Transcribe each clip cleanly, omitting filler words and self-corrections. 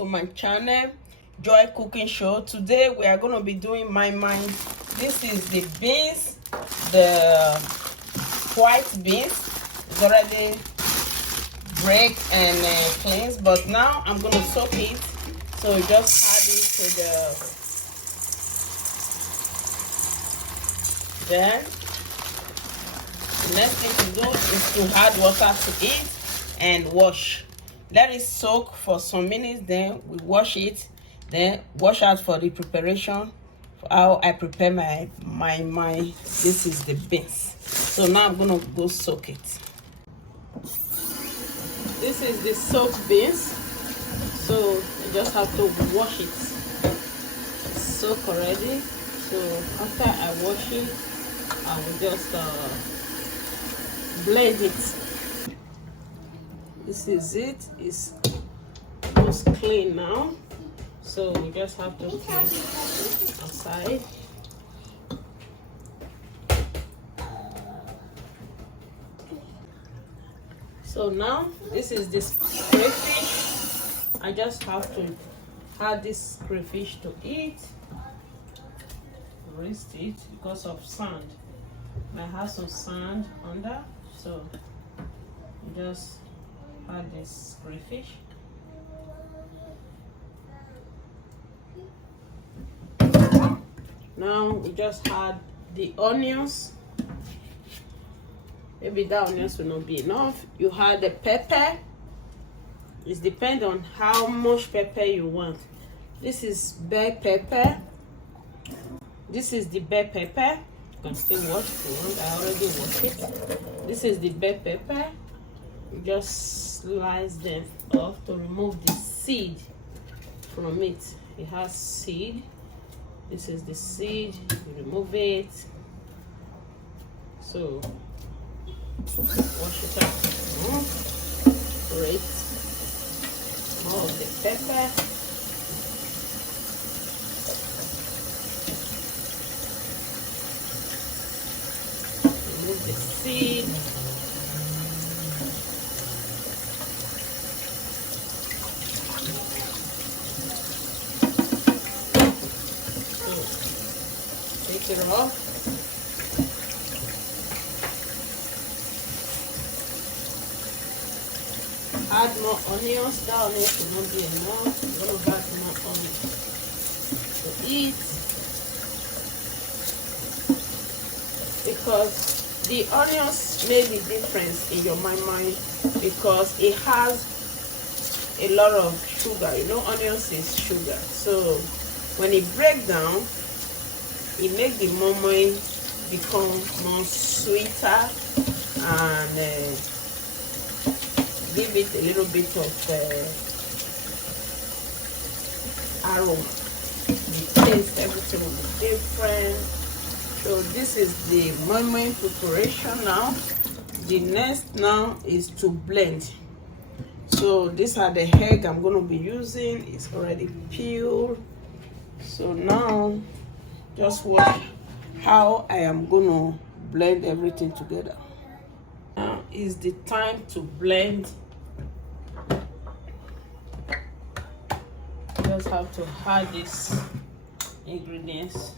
to my channel, Joy Cooking Show. Today we are going to be doing moi-moi. This is the beans, the white beans. It's already break and cleansed, but now I'm going to soak it. So we just add it to the then the next thing to do is to add water to it and wash. Let it soak for some minutes, then we wash it, then wash out for the preparation for how I prepare my this is the beans. So now I'm gonna go soak it. This is the soaked beans, so you just have to wash it. Soak already. So after I wash it, I will just blend it. This is it. It's almost clean now, so we just have to clean it outside. So now this is this crayfish. I just have to add this crayfish to it. Rest it because of sand. I have some sand under, so you just add this crayfish. Now we just add the onions. Maybe that onions will not be enough. You add the pepper. It depends on how much pepper you want. This is bell pepper. This is the bell pepper. You can still wash if you want. I already washed it. This is the bell pepper. You just slice them off to remove the seed from it. It has seed. This is the seed. You remove it. So wash it up. Great. More of the pepper. Remove the seed. Take it off. Add more onions. That onions will not be enough. I'm going to add more onions to eat, because the onions make the difference in your moi-moi, because it has a lot of sugar. You know, onions is sugar. So when it breaks down, it makes the moi-moi become more sweeter and give it a little bit of aroma. The taste, everything will be different. So this is the moi-moi preparation now. The next now is to blend. So these are the egg I'm going to be using. It's already peeled. So now just watch how I am going to blend everything together. Now is the time to blend. Just have to add these ingredients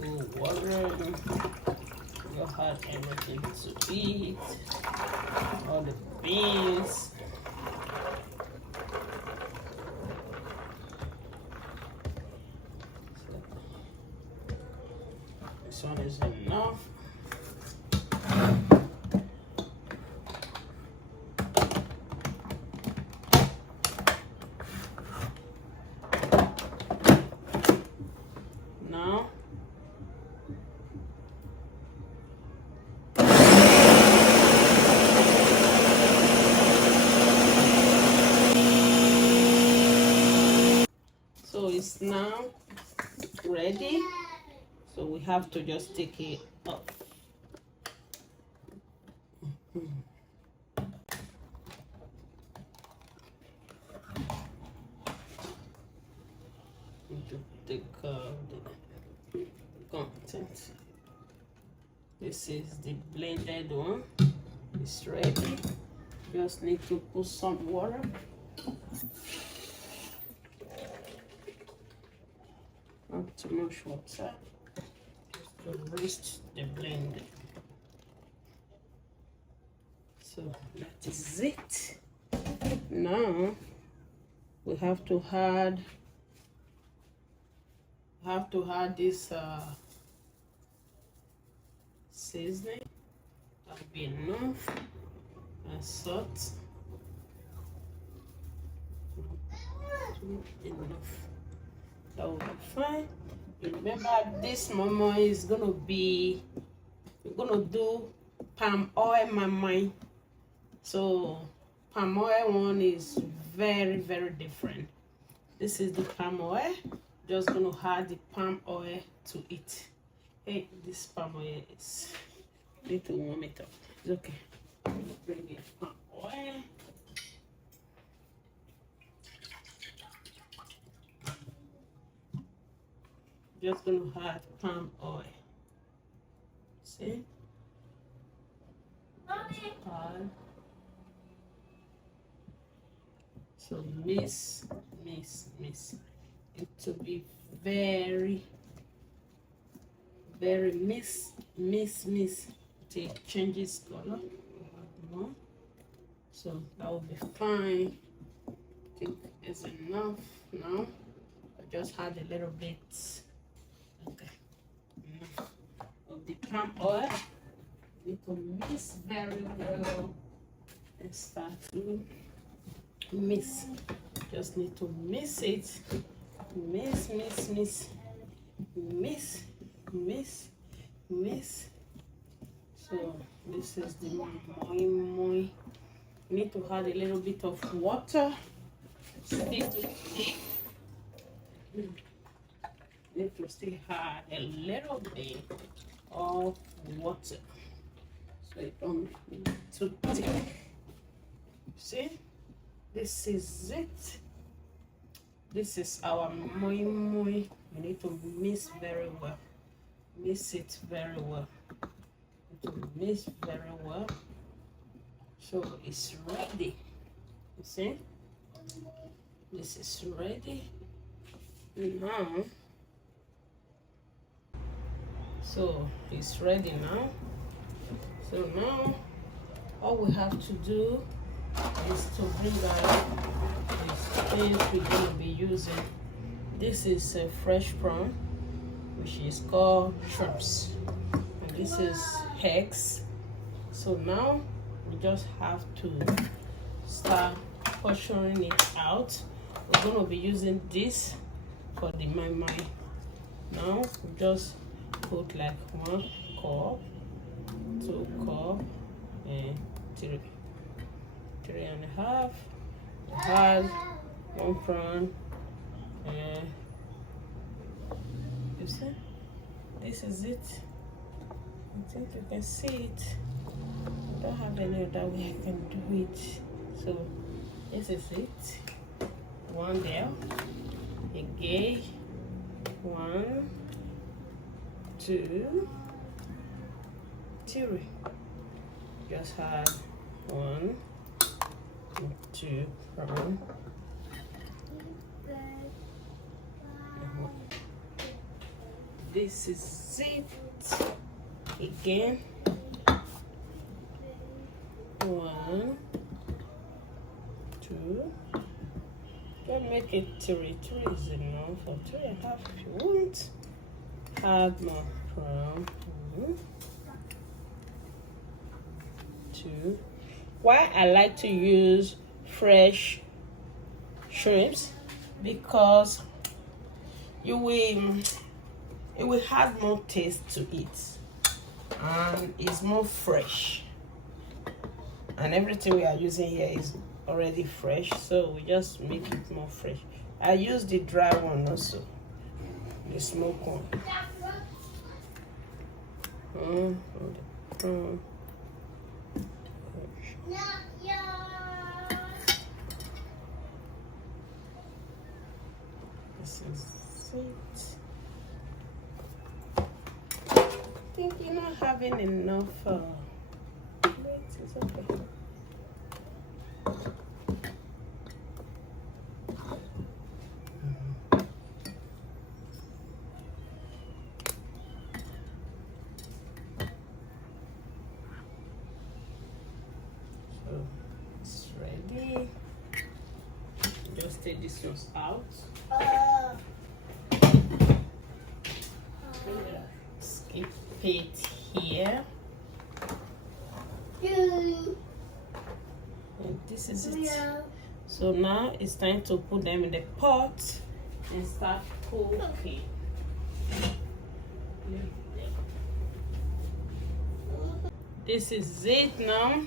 to water. You add everything to it, all the beans. This one is enough. Now so it's now ready. So we have to just take it off. To take the content. This is the blended one. It's ready. Just need to put some water. Not too much water. Just to rest the blend. So that is it. Now we have to add this seasoning. That will be enough. And salt. Enough. That will be fine. Remember, this moi-moi is gonna be, we're gonna do palm oil moi-moi. So palm oil one is very, very different. This is the palm oil. Just gonna add the palm oil to it. Hey, this palm oil is need to warm it up. It's okay. Bring it palm oil. Just gonna add palm oil. See? Add. So mix. It to be very mix till it changes color. So that will be fine. I think it's enough now. I just add a little bit. Okay, enough of the palm oil. Need to mix very well and start to mix. Just need to mix it. Mix. So this is the moi-moi. Need to add a little bit of water. Need to still add a little bit of water so it don't be too thick. See, this is it. This is our moi-moi. You need to mix very well. Mix it very well. Mix very well. So it's ready. You see? This is ready. Now, so it's ready now. So now all we have to do is to bring out these things we're going to be using. This is a fresh prawn, which is called shrimps, and this is eggs. So now we just have to start portioning it out. We're going to be using this for the moi-moi. Now we just put like 1 cup, 2 cup, and 3.5. Add 1 prawn, and you see, this is it. I think you can see it. I don't have any other way I can do it. So this is it. 1 there. Again, 1, 2, 3. Just add 1, 2 prawn. This is it. Again, 1, 2. Don't make it 3. 3 is enough. For 3.5 if you want. Add more prawn. 2. Why I like to use fresh shrimps, because it will have more taste to it, and it's more fresh, and everything we are using here is already fresh, so we just make it more fresh. I use the dry one also, the smoked one. This is it. I think you're not having enough. It's okay. take this one out. Skip it here. And this is it. So now it's time to put them in the pot and start cooking. This is it now.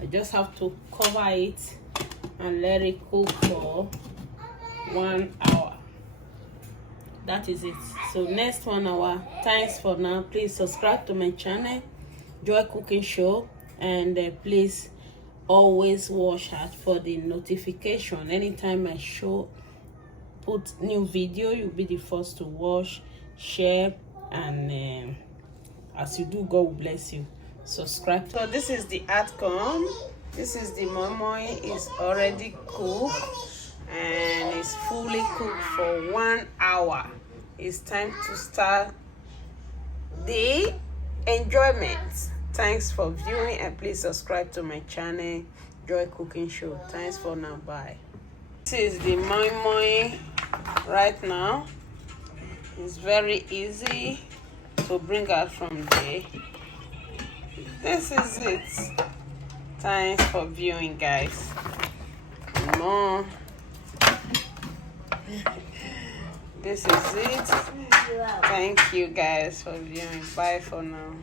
I just have to cover it and let it cook for 1 hour. That is it. So next 1 hour. Thanks for now. Please subscribe to my channel, Joy Cooking Show, and please always watch out for the notification. Anytime I put new video, you'll be the first to watch, share, and as you do, God will bless you. Subscribe. So this is the outcome. This is the moi-moi. It's already cooked and it's fully cooked for 1 hour. It's time to start the enjoyment. Thanks for viewing, and please subscribe to my channel, Joy Cooking Show. Thanks for now. Bye. This is the moi-moi right now. It's very easy to bring out from there. This is it. Thanks for viewing, guys. More. This is it. Thank you guys for viewing. Bye for now.